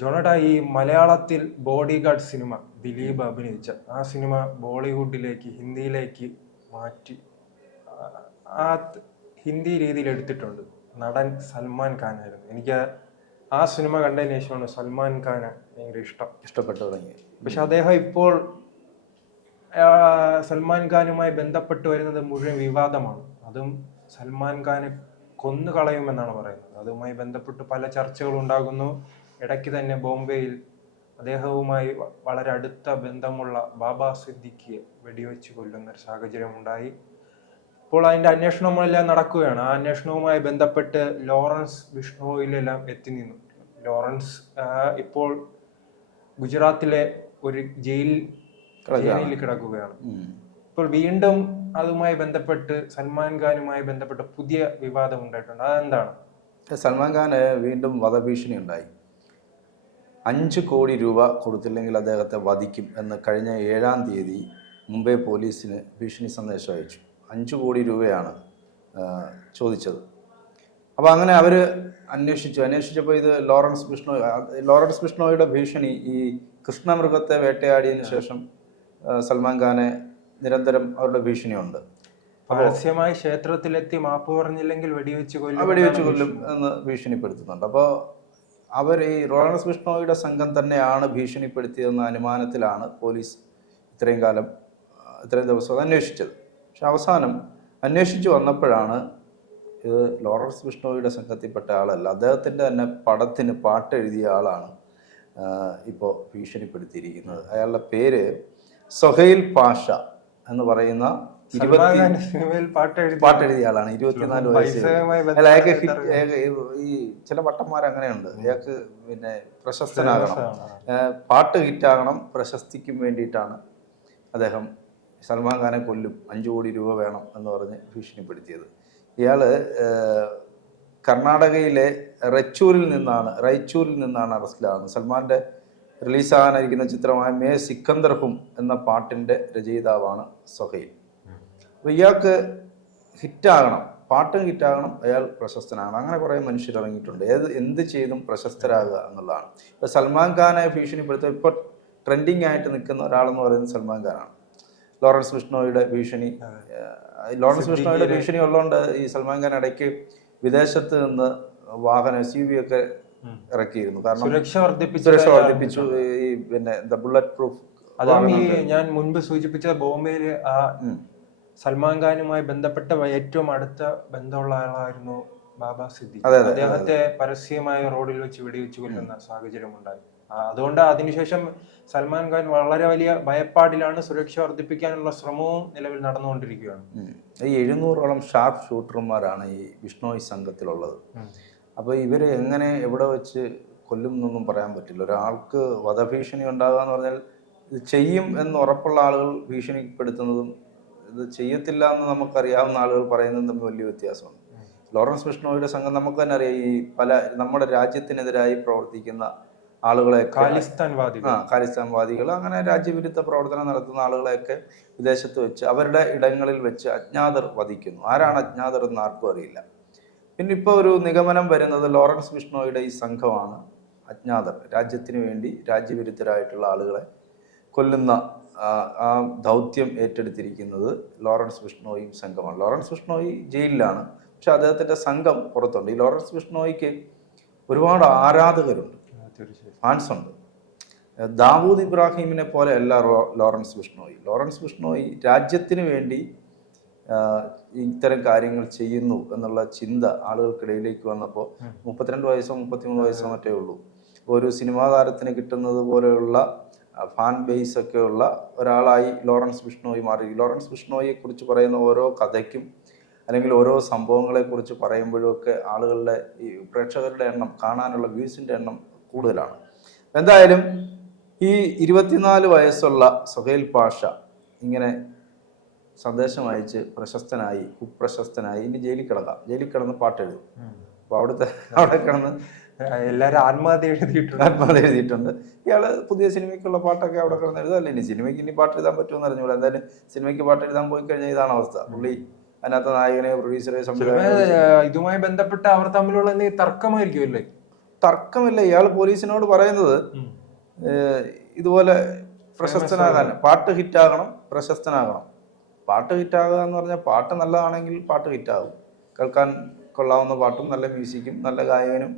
ജോണേട്ടാ, ഈ മലയാളത്തിൽ body guard cinema Dileep അഭിനയിച്ച ആ സിനിമ ബോളിവുഡിലേക്ക് ഹിന്ദിയിലേക്ക് മാറ്റി ആ ഹിന്ദി രീതിയിൽ എടുത്തിട്ടുണ്ട്. നടൻ സൽമാൻ ഖാൻ ആയിരുന്നു. എനിക്ക് ആ സിനിമ കണ്ടതിന് ശേഷമാണ് സൽമാൻ ഖാന് ഭയങ്കര ഇഷ്ടപ്പെട്ടു തുടങ്ങി. പക്ഷെ അദ്ദേഹം ഇപ്പോൾ സൽമാൻ ഖാനുമായി ബന്ധപ്പെട്ട് വരുന്നത് മുഴുവൻ വിവാദമാണ്. അതും സൽമാൻ ഖാനെ കൊന്നു കളയുമെന്നാണ് പറയുന്നത്. അതുമായി ബന്ധപ്പെട്ട് പല ചർച്ചകളും ഉണ്ടാകുന്നു. ഇടയ്ക്ക് തന്നെ ബോംബെയിൽ അദ്ദേഹവുമായി വളരെ അടുത്ത ബന്ധമുള്ള ബാബാ സിദ്ദിഖിയെ വെടിവെച്ച് കൊല്ലുന്ന ഒരു സാഹചര്യം ഉണ്ടായി. ഇപ്പോൾ അതിന്റെ അന്വേഷണമെല്ലാം നടക്കുകയാണ്. ആ അന്വേഷണവുമായി ബന്ധപ്പെട്ട് ലോറൻസ് ബിഷ്ണോയിലെല്ലാം എത്തി നിന്നു. ലോറൻസ് ഇപ്പോൾ ഗുജറാത്തിലെ ഒരു ജയിലിൽ കിടക്കുകയാണ്. ഇപ്പോൾ വീണ്ടും അതുമായി ബന്ധപ്പെട്ട് സൽമാൻ ഖാനുമായി ബന്ധപ്പെട്ട് പുതിയ വിവാദം ഉണ്ടായിട്ടുണ്ട്. അതെന്താണ്? സൽമാൻ ഖാന് വീണ്ടും വധഭീഷണി ഉണ്ടായി. 5 കോടി രൂപ കൊടുത്തില്ലെങ്കിൽ അദ്ദേഹത്തെ വധിക്കും എന്ന് കഴിഞ്ഞ 7-ാം തീയതി മുംബൈ പോലീസിന് ഭീഷണി സന്ദേശം അയച്ചു. 5 കോടി രൂപയാണ് ചോദിച്ചത്. അപ്പോൾ അങ്ങനെ അവർ അന്വേഷിച്ചപ്പോൾ ഇത് ലോറൻസ് ബിഷ്ണോയുടെ ഭീഷണി ഈ കൃഷ്ണമൃഗത്തെ വേട്ടയാടിയതിനു ശേഷം സൽമാൻ ഖാനെ നിരന്തരം അവരുടെ ഭീഷണിയുണ്ട്. പരസ്യമായി ക്ഷേത്രത്തിലെത്തി മാപ്പ് പറഞ്ഞില്ലെങ്കിൽ വെടിവെച്ച് കൊല്ലും എന്ന് ഭീഷണിപ്പെടുത്തുന്നുണ്ട്. അപ്പോൾ അവർ ഈ ലോറൻസ് ബിഷ്ണോയുടെ സംഘം തന്നെയാണ് ഭീഷണിപ്പെടുത്തിയതെന്ന അനുമാനത്തിലാണ് പോലീസ് ഇത്രയും ദിവസം അത് അന്വേഷിച്ചത്. പക്ഷെ അവസാനം അന്വേഷിച്ചു വന്നപ്പോഴാണ് ഇത് ലോറൻസ് ബിഷ്ണോയുടെ സംഘത്തിൽപ്പെട്ട ആളല്ല, അദ്ദേഹത്തിൻ്റെ തന്നെ പടത്തിന് പാട്ടെഴുതിയ ആളാണ് ഇപ്പോൾ ഭീഷണിപ്പെടുത്തിയിരിക്കുന്നത്. അയാളുടെ പേര് സൊഹൈൽ പാഷ എന്ന് പറയുന്ന പാട്ടെഴുതിയ ആളാണ്. 24 വയസ്സ്. അയാൾക്ക് ഈ ചില പട്ടന്മാർ അങ്ങനെയുണ്ട്. അയാൾക്ക് പിന്നെ പ്രശസ്തനാകണം, പാട്ട് ഹിറ്റാകണം, പ്രശസ്തിക്കും വേണ്ടിയിട്ടാണ് അദ്ദേഹം സൽമാൻ ഖാനെ കൊല്ലും, 5 കോടി രൂപ വേണം എന്ന് പറഞ്ഞ് ഭീഷണിപ്പെടുത്തിയത്. ഇയാൾ കർണാടകയിലെ റൈച്ചൂരിൽ നിന്നാണ് അറസ്റ്റിലാകുന്നത്. സൽമാൻ്റെ റിലീസാകാനിരിക്കുന്ന ചിത്രമായ മേ സിക്കന്ദർ ഹും എന്ന പാട്ടിൻ്റെ രചയിതാവാണ് സൊഹൈൽ. അപ്പോൾ ഇയാൾക്ക് പാട്ടും ഹിറ്റാകണം, അയാൾ പ്രശസ്തനാകണം. അങ്ങനെ കുറേ മനുഷ്യരിറങ്ങിയിട്ടുണ്ട്. എന്ത് ചെയ്തും പ്രശസ്തരാകുക എന്നുള്ളതാണ്. ഇപ്പോൾ സൽമാൻ ഖാനെ ഭീഷണിപ്പെടുത്തുക ഇപ്പോൾ ട്രെൻഡിങ് ആയിട്ട് നിൽക്കുന്ന ഒരാളെന്ന് പറയുന്നത് സൽമാൻ ഖാനാണ്. ലോറൻസ് ബിഷ്ണോയുടെ ഭീഷണി ഉള്ളതുകൊണ്ട് ഈ സൽമാൻ ഖാൻ ഇടയ്ക്ക് വിദേശത്ത് നിന്ന് വാഹനം SUV ഒക്കെ ഇറക്കിയിരുന്നു. കാരണം സുരക്ഷ വർദ്ധിപ്പിച്ചു. ഈ പിന്നെ ബുള്ളറ്റ് പ്രൂഫ്. അതും ഈ ഞാൻ മുൻപ് സൂചിപ്പിച്ച ബോംബെയില് ആ സൽമാൻ ഖാനുമായി ബന്ധപ്പെട്ട ഏറ്റവും അടുത്ത ബന്ധമുള്ള ആളായിരുന്നു ബാബാ സിദ്ദിഖ്. അദ്ദേഹത്തെ പരസ്യമായ റോഡിൽ വെച്ച് വെടിവെച്ച് കൊല്ലുന്ന സാഹചര്യം ഉണ്ടായി. അതുകൊണ്ട് അതിനുശേഷം സൽമാൻ ഖാൻ വളരെ വലിയ ഭയപ്പാടിലാണ്. സുരക്ഷ വർദ്ധിപ്പിക്കാനുള്ള ശ്രമവും നിലവിൽ നടന്നുകൊണ്ടിരിക്കുകയാണ്. ഈ 700ഓളം ഷാർപ്പ് ഷൂട്ടർമാരാണ് ഈ ബിഷ്ണോയ് സംഘത്തിലുള്ളത്. അപ്പോൾ ഇവർ എങ്ങനെ എവിടെ വെച്ച് കൊല്ലും എന്നൊന്നും പറയാൻ പറ്റില്ല. ഒരാൾക്ക് വധഭീഷണി ഉണ്ടാകുക എന്ന് പറഞ്ഞാൽ ഇത് ചെയ്യും എന്ന് ഉറപ്പുള്ള ആളുകൾ ഭീഷണിപ്പെടുത്തുന്നതും ഇത് ചെയ്യത്തില്ല എന്ന് നമുക്കറിയാവുന്ന ആളുകൾ പറയുന്നതും തമ്മിൽ വലിയ വ്യത്യാസമുണ്ട്. ലോറൻസ് ബിഷ്ണോയുടെ സംഘം നമുക്ക് തന്നെ അറിയാം. ഈ നമ്മുടെ രാജ്യത്തിനെതിരായി പ്രവർത്തിക്കുന്ന ആളുകളെ, ഖാലിസ്ഥാൻവാദികൾ, അങ്ങനെ രാജ്യവിരുദ്ധ പ്രവർത്തനം നടത്തുന്ന ആളുകളെയൊക്കെ വിദേശത്ത് വെച്ച് അവരുടെ ഇടങ്ങളിൽ വെച്ച് അജ്ഞാതർ വധിക്കുന്നു. ആരാണ് അജ്ഞാതർ എന്ന് ആർക്കും അറിയില്ല. പിന്നെ ഇപ്പോൾ ഒരു നിഗമനം വരുന്നത് ലോറൻസ് ബിഷ്ണോയുടെ ഈ സംഘമാണ് അജ്ഞാതർ. രാജ്യത്തിന് വേണ്ടി രാജ്യവിരുദ്ധരായിട്ടുള്ള ആളുകളെ കൊല്ലുന്ന ആ ദൗത്യം ഏറ്റെടുത്തിരിക്കുന്നത് ലോറൻസ് ബിഷ്ണോയും സംഘമാണ്. ലോറൻസ് ബിഷ്ണോയി ജയിലിലാണ്, പക്ഷെ അദ്ദേഹത്തിൻ്റെ സംഘം പുറത്തുണ്ട്. ഈ ലോറൻസ് ബിഷ്ണോയ്ക്ക് ഒരുപാട് ആരാധകരുണ്ട്, ഫാൻസ് ഉണ്ട്. ദാവൂദ് ഇബ്രാഹിമിനെ പോലെ അല്ല ലോറൻസ് ബിഷ്ണോയി രാജ്യത്തിന് വേണ്ടി ഇത്തരം കാര്യങ്ങൾ ചെയ്യുന്നു എന്നുള്ള ചിന്ത ആളുകൾക്കിടയിലേക്ക് വന്നപ്പോൾ 32 വയസ്സോ 33 വയസ്സോ മറ്റേ ഉള്ളൂ. ഒരു സിനിമാ താരത്തിന് കിട്ടുന്നത് പോലെയുള്ള ഫാൻ ബേസ് ഒക്കെ ഉള്ള ഒരാളായി ലോറൻസ് ബിഷ്ണോയി മാറി. ലോറൻസ് ബിഷ്ണോയെ കുറിച്ച് പറയുന്ന ഓരോ കഥയ്ക്കും അല്ലെങ്കിൽ ഓരോ സംഭവങ്ങളെക്കുറിച്ച് പറയുമ്പോഴും ഒക്കെ ആളുകളുടെ ഈ പ്രേക്ഷകരുടെ എണ്ണം, കാണാനുള്ള വ്യൂസിൻ്റെ എണ്ണം കൂടുതലാണ്. എന്തായാലും ഈ 24 വയസ്സുള്ള സൊഹൈൽ പാഷ ഇങ്ങനെ സന്ദേശം അയച്ച് കുപ്രശസ്തനായി ഇനി ജയിലിൽ കിടന്ന് പാട്ടെഴുതും. അപ്പോൾ അവിടെ കിടന്ന് എല്ലാവരും ആത്മഹത്യ എഴുതിയിട്ടുണ്ട്. ഇയാള് പുതിയ സിനിമയ്ക്കുള്ള പാട്ടൊക്കെ അവിടെ കിടന്ന് എഴുതാല്ലേ. ഇനി സിനിമയ്ക്ക് ഇനി പാട്ട് എഴുതാൻ പറ്റുമെന്ന് അറിഞ്ഞൂടാ. എന്തായാലും സിനിമയ്ക്ക് പാട്ട് എഴുതാൻ പോയി കഴിഞ്ഞാൽ ഇതാണ് അവസ്ഥ. പുള്ളി അതിനകത്ത് നായകനെ, പ്രൊഡ്യൂസറെ, ഇതുമായി ബന്ധപ്പെട്ട് അവർ തമ്മിലുള്ള തർക്കമായിരിക്കുമല്ലേ? തർക്കമില്ല. ഇയാൾ പോലീസിനോട് പറയുന്നത് ഇതുപോലെ പ്രശസ്തനാകാൻ, പാട്ട് ഹിറ്റാകണം, പ്രശസ്തനാകണം. പാട്ട് ഹിറ്റാകുക എന്ന് പറഞ്ഞാൽ പാട്ട് നല്ലതാണെങ്കിൽ പാട്ട് ഹിറ്റാകും. കേൾക്കാൻ കൊള്ളാവുന്ന പാട്ടും നല്ല മ്യൂസിക്കും നല്ല ഗായകനും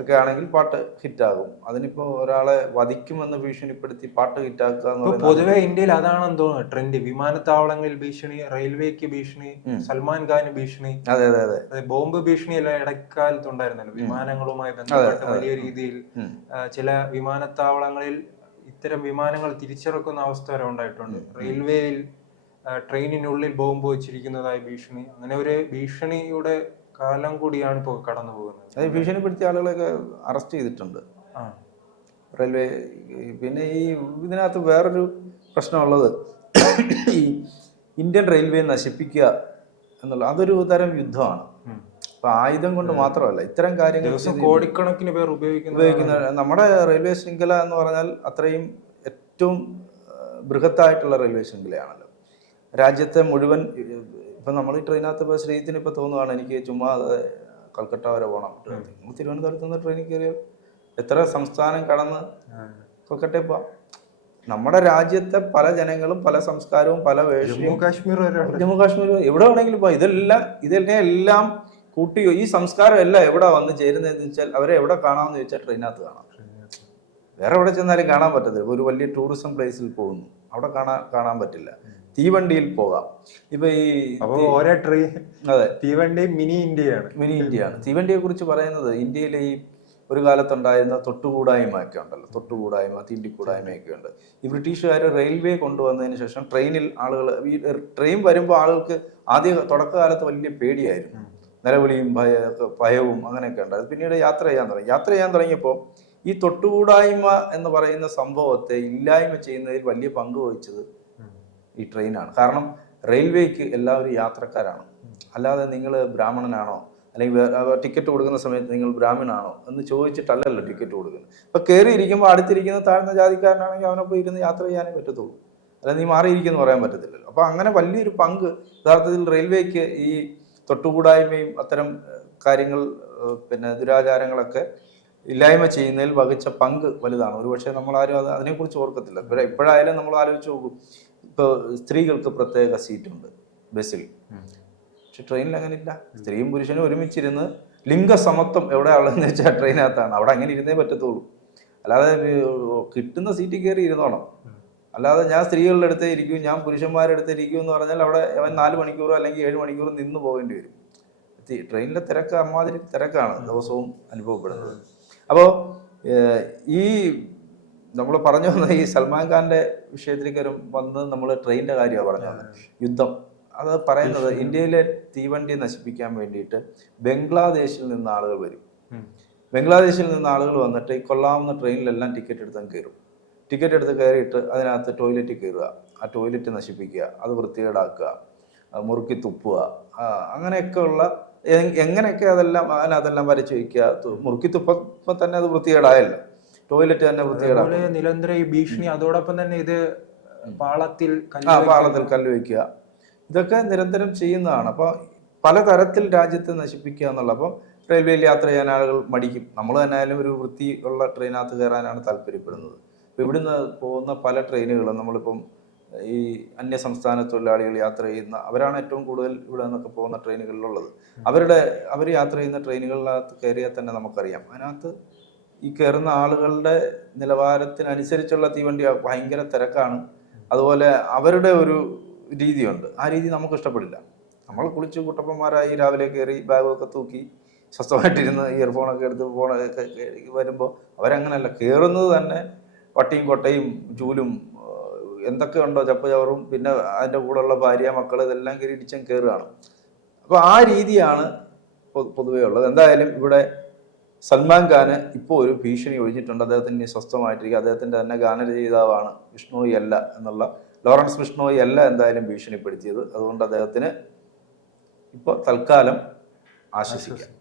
ഒക്കെ ആണെങ്കിൽ പാട്ട് ഹിറ്റാകും. അതിനിപ്പോൾ ഒരാളെ വധിക്കുമെന്ന് ഭീഷണിപ്പെടുത്തി പാട്ട് ഹിറ്റാക്കുക എന്ന് പറയുന്നത് പൊതുവെ ഇന്ത്യയിൽ അതാണെന്ന് തോന്നുന്നു ട്രെൻഡ്. വിമാനത്താവളങ്ങളിൽ ഭീഷണി, റെയിൽവേക്ക് ഭീഷണി, സൽമാൻ ഖാന് ഭീഷണി. അതെ അതെ അതെ ബോംബ് ഭീഷണി എല്ലാം ഇടക്കാലത്തുണ്ടായിരുന്നല്ലോ. വിമാനങ്ങളുമായി ബന്ധപ്പെട്ട് വലിയ രീതിയിൽ ചില വിമാനത്താവളങ്ങളിൽ ഇത്തരം വിമാനങ്ങൾ തിരിച്ചിറക്കുന്ന അവസ്ഥ വരെ ഉണ്ടായിട്ടുണ്ട്. റെയിൽവേയിൽ ട്രെയിനിനുള്ളിൽ ബോംബ് വെച്ചിരിക്കുന്നതായി ഭീഷണി. അങ്ങനെ ഒരു ഭീഷണിയുടെ കാലം കൂടിയാണ് ഇപ്പോൾ കടന്നു പോകുന്നത്. അത് ഭീഷണിപ്പെടുത്തിയ ആളുകളെയൊക്കെ അറസ്റ്റ് ചെയ്തിട്ടുണ്ട് റെയിൽവേ. പിന്നെ ഈ ഇതിനകത്ത് വേറൊരു പ്രശ്നമുള്ളത്, ഈ ഇന്ത്യൻ റെയിൽവേ നശിപ്പിക്കുക എന്നുള്ള അതൊരു തരം യുദ്ധമാണ്. അപ്പൊ ആയുധം കൊണ്ട് മാത്രമല്ല, ഇത്തരം കാര്യങ്ങൾ കോടിക്കണക്കിന് പേർ ഉപയോഗിക്കുന്ന നമ്മുടെ റെയിൽവേ ശൃംഖല എന്ന് പറഞ്ഞാൽ അത്രയും ഏറ്റവും ബൃഹത്തായിട്ടുള്ള റെയിൽവേ ശൃംഖലയാണല്ലോ രാജ്യത്തെ മുഴുവൻ. ഇപ്പം നമ്മൾ ഈ ട്രെയിനകത്ത് ഇപ്പോൾ ശ്രീജിത്തിന് ഇപ്പോൾ തോന്നുകയാണ് എനിക്ക് ചുമ്മാ കൽക്കട്ട വരെ പോകണം. തിരുവനന്തപുരത്ത് നിന്ന് ട്രെയിനിൽ കയറിയാൽ എത്ര സംസ്ഥാനം കടന്ന് കൽക്കട്ടയിൽ പോവാം. നമ്മുടെ രാജ്യത്തെ പല ജനങ്ങളും പല സംസ്കാരവും പല വേഷവും, ജമ്മു കാശ്മീർ എവിടെ വേണമെങ്കിലും പോവാം. ഇതെല്ലാം കൂട്ടി ഈ സംസ്കാരം എല്ലാം എവിടെ വന്ന് ചേരുന്നതെന്ന് വെച്ചാൽ അവരെ എവിടെ കാണാമെന്ന് ചോദിച്ചാൽ ട്രെയിനകത്ത് കാണാം. വേറെ എവിടെ ചെന്നാലും കാണാൻ പറ്റത്തില്ല. ഒരു വലിയ ടൂറിസം പ്ലേസിൽ പോകുന്നു, അവിടെ കാണാൻ പറ്റില്ല. തീവണ്ടിയിൽ പോകാം. ഇപ്പൊ ഈ ഓരോ ട്രെയിൻ, അതെ, തീവണ്ടി മിനി ഇന്ത്യയാണ്. തീവണ്ടിയെ കുറിച്ച് പറയുന്നത് ഇന്ത്യയിലെ ഈ ഒരു കാലത്തുണ്ടായിരുന്ന തൊട്ടുകൂടായ്മയൊക്കെ ഉണ്ടല്ലോ, തൊട്ടുകൂടായ്മ, തീണ്ടിക്കൂടായ്മയൊക്കെ ഉണ്ട്. ഈ ബ്രിട്ടീഷുകാർ റെയിൽവേ കൊണ്ടുവന്നതിന് ശേഷം ട്രെയിനിൽ ആളുകൾ, ഈ ട്രെയിൻ വരുമ്പോൾ ആളുകൾക്ക് ആദ്യ തുടക്കകാലത്ത് വലിയ പേടിയായിരുന്നു, നിലവിളിയും ഭയവും അങ്ങനെയൊക്കെ ഉണ്ടായിരുന്നു. പിന്നീട് യാത്ര ചെയ്യാൻ തുടങ്ങിയപ്പോൾ ഈ തൊട്ടുകൂടായ്മ എന്ന് പറയുന്ന സംഭവത്തെ ഇല്ലായ്മ ചെയ്യുന്നതിൽ വലിയ പങ്ക് വഹിച്ചത് ഈ ട്രെയിനാണ്. കാരണം റെയിൽവേക്ക് എല്ലാവരും യാത്രക്കാരാണ്. അല്ലാതെ നിങ്ങൾ ബ്രാഹ്മണനാണോ അല്ലെങ്കിൽ ടിക്കറ്റ് കൊടുക്കുന്ന സമയത്ത് നിങ്ങൾ ബ്രാഹ്മണനാണോ എന്ന് ചോദിച്ചിട്ടല്ലല്ലോ ടിക്കറ്റ് കൊടുക്കുന്നത്. ഇപ്പൊ കയറിയിരിക്കുമ്പോൾ അടുത്തിരിക്കുന്ന താഴ്ന്ന ജാതിക്കാരനാണെങ്കിൽ അവനൊപ്പം ഇരുന്ന് യാത്ര ചെയ്യാനേ പറ്റത്തുള്ളൂ, അല്ല നീ മാറിയിരിക്കുമെന്ന് പറയാൻ പറ്റത്തില്ലല്ലോ. അപ്പൊ അങ്ങനെ വലിയൊരു പങ്ക് യഥാർത്ഥത്തിൽ റെയിൽവേക്ക് ഈ തൊട്ടുകൂടായ്മയും അത്തരം കാര്യങ്ങൾ, പിന്നെ ദുരാചാരങ്ങളൊക്കെ ഇല്ലായ്മ ചെയ്യുന്നതിൽ വഹിച്ച പങ്ക് വലുതാണ്. ഒരുപക്ഷെ നമ്മളാരും അതിനെക്കുറിച്ച് ഓർക്കത്തില്ല. എപ്പോഴായാലും നമ്മൾ ആലോചിച്ച് നോക്കും, ഇപ്പോൾ സ്ത്രീകൾക്ക് പ്രത്യേക സീറ്റുണ്ട് ബസ്സിൽ, പക്ഷെ ട്രെയിനിൽ അങ്ങനെ ഇല്ല. സ്ത്രീയും പുരുഷനും ഒരുമിച്ചിരുന്ന് ലിംഗസമത്വം എവിടെയാണെന്ന് വെച്ചാൽ ട്രെയിനകത്താണ്. അവിടെ അങ്ങനെ ഇരുന്നേ പറ്റത്തുള്ളൂ. അല്ലാതെ കിട്ടുന്ന സീറ്റിൽ കയറി ഇരുന്നോണം. അല്ലാതെ ഞാൻ സ്ത്രീകളുടെ അടുത്തേ ഇരിക്കും, ഞാൻ പുരുഷന്മാരുടെ അടുത്ത് ഇരിക്കും എന്ന് പറഞ്ഞാൽ അവിടെ അവൻ 4 മണിക്കൂറോ അല്ലെങ്കിൽ 7 മണിക്കൂറോ നിന്ന് പോകേണ്ടി വരും. ട്രെയിനിലെ തിരക്ക് അമ്മാതിരി തിരക്കാണ് ദിവസവും അനുഭവപ്പെടുന്നത്. അപ്പോൾ ഈ നമ്മൾ പറഞ്ഞു വന്ന ഈ സൽമാൻ ഖാന്റെ വിഷയത്തിലേക്ക് വന്ന് നമ്മൾ ട്രെയിനിന്റെ കാര്യമാണ് പറഞ്ഞത്, യുദ്ധം. അത് പറയുന്നത് ഇന്ത്യയിലെ തീവണ്ടി നശിപ്പിക്കാൻ വേണ്ടിയിട്ട് ബംഗ്ലാദേശിൽ നിന്ന് ആളുകൾ വരും. ബംഗ്ലാദേശിൽ നിന്ന് ആളുകൾ വന്നിട്ട് ഈ കൊള്ളാവുന്ന ട്രെയിനിലെല്ലാം ടിക്കറ്റ് എടുത്ത് കയറും. ടിക്കറ്റ് എടുത്ത് കയറിയിട്ട് അതിനകത്ത് ടോയ്ലറ്റിൽ കയറുക, ആ ടോയ്ലറ്റ് നശിപ്പിക്കുക, അത് വൃത്തികേടാക്കുക, മുറുക്കി തുപ്പുക, അങ്ങനെയൊക്കെയുള്ള എങ്ങനെയൊക്കെ അതിനകത്തെല്ലാം വരച്ച് വയ്ക്കുക. മുറുക്കി തുപ്പുമ്പോൾ തന്നെ അത് വൃത്തികേടായല്ലോ, ടോയ്ലറ്റ് തന്നെ വൃത്തികേടാകും. നിരന്തര ഈ ഭീഷണി, അതോടൊപ്പം തന്നെ ഇത് പാളത്തിൽ കല്ല് വയ്ക്കുക, ഇതൊക്കെ നിരന്തരം ചെയ്യുന്നതാണ്. അപ്പോൾ പലതരത്തിൽ രാജ്യത്തെ നശിപ്പിക്കുക എന്നുള്ള. അപ്പം റെയിൽവേയിൽ യാത്ര ചെയ്യാൻ ആളുകൾ മടിക്കും. നമ്മൾ തന്നെ ആയാലും ഒരു വൃത്തി ഉള്ള ട്രെയിനകത്ത് കയറാനാണ് താല്പര്യപ്പെടുന്നത്. ഇപ്പം ഇവിടുന്ന് പോകുന്ന പല ട്രെയിനുകളും നമ്മളിപ്പം ഈ അന്യ സംസ്ഥാന തൊഴിലാളികൾ യാത്ര ചെയ്യുന്ന, അവരാണ് ഏറ്റവും കൂടുതൽ ഇവിടെ നിന്നൊക്കെ പോകുന്ന ട്രെയിനുകളിലുള്ളത്. അവർ യാത്ര ചെയ്യുന്ന ട്രെയിനുകളിനകത്ത് കയറിയാൽ തന്നെ നമുക്കറിയാം, അതിനകത്ത് ഈ കയറുന്ന ആളുകളുടെ നിലവാരത്തിനനുസരിച്ചുള്ള തീവണ്ടി ഭയങ്കര തിരക്കാണ്. അതുപോലെ അവരുടെ ഒരു രീതിയുണ്ട്, ആ രീതി നമുക്ക് ഇഷ്ടപ്പെടില്ല. നമ്മൾ കുളിച്ച് കുട്ടപ്പന്മാരായി രാവിലെ കയറി ബാഗൊക്കെ തൂക്കി സ്വസ്ഥമായിട്ടിരുന്ന് ഇയർഫോണൊക്കെ എടുത്ത് ഫോണൊക്കെ വരുമ്പോൾ അവരങ്ങനെയല്ല. കയറുന്നത് തന്നെ വട്ടിയും കൊട്ടയും ചൂലും എന്തൊക്കെ ഉണ്ടോ ചപ്പ് ചവറും, പിന്നെ അതിൻ്റെ കൂടെയുള്ള ഭാര്യ മക്കൾ ഇതെല്ലാം കയറി ഇടിച്ചും കയറുകയാണ്. അപ്പോൾ ആ രീതിയാണ് പൊതുവേ ഉള്ളത്. എന്തായാലും ഇവിടെ സൽമാൻ ഖാന് ഇപ്പോൾ ഒരു ഭീഷണി ഒഴിഞ്ഞിട്ടുണ്ട്. അദ്ദേഹത്തിന് സ്വസ്ഥമായിട്ടിരിക്കുക. അദ്ദേഹത്തിൻ്റെ തന്നെ ഗാനരചയിതാവാണ് ബിഷ്ണോയി അല്ല എന്നുള്ള, ലോറൻസ് ബിഷ്ണോയി അല്ല എന്തായാലും ഭീഷണിപ്പെടുത്തിയത്. അതുകൊണ്ട് അദ്ദേഹത്തിന് ഇപ്പോൾ തൽക്കാലം ആശ്വസിക്കാം.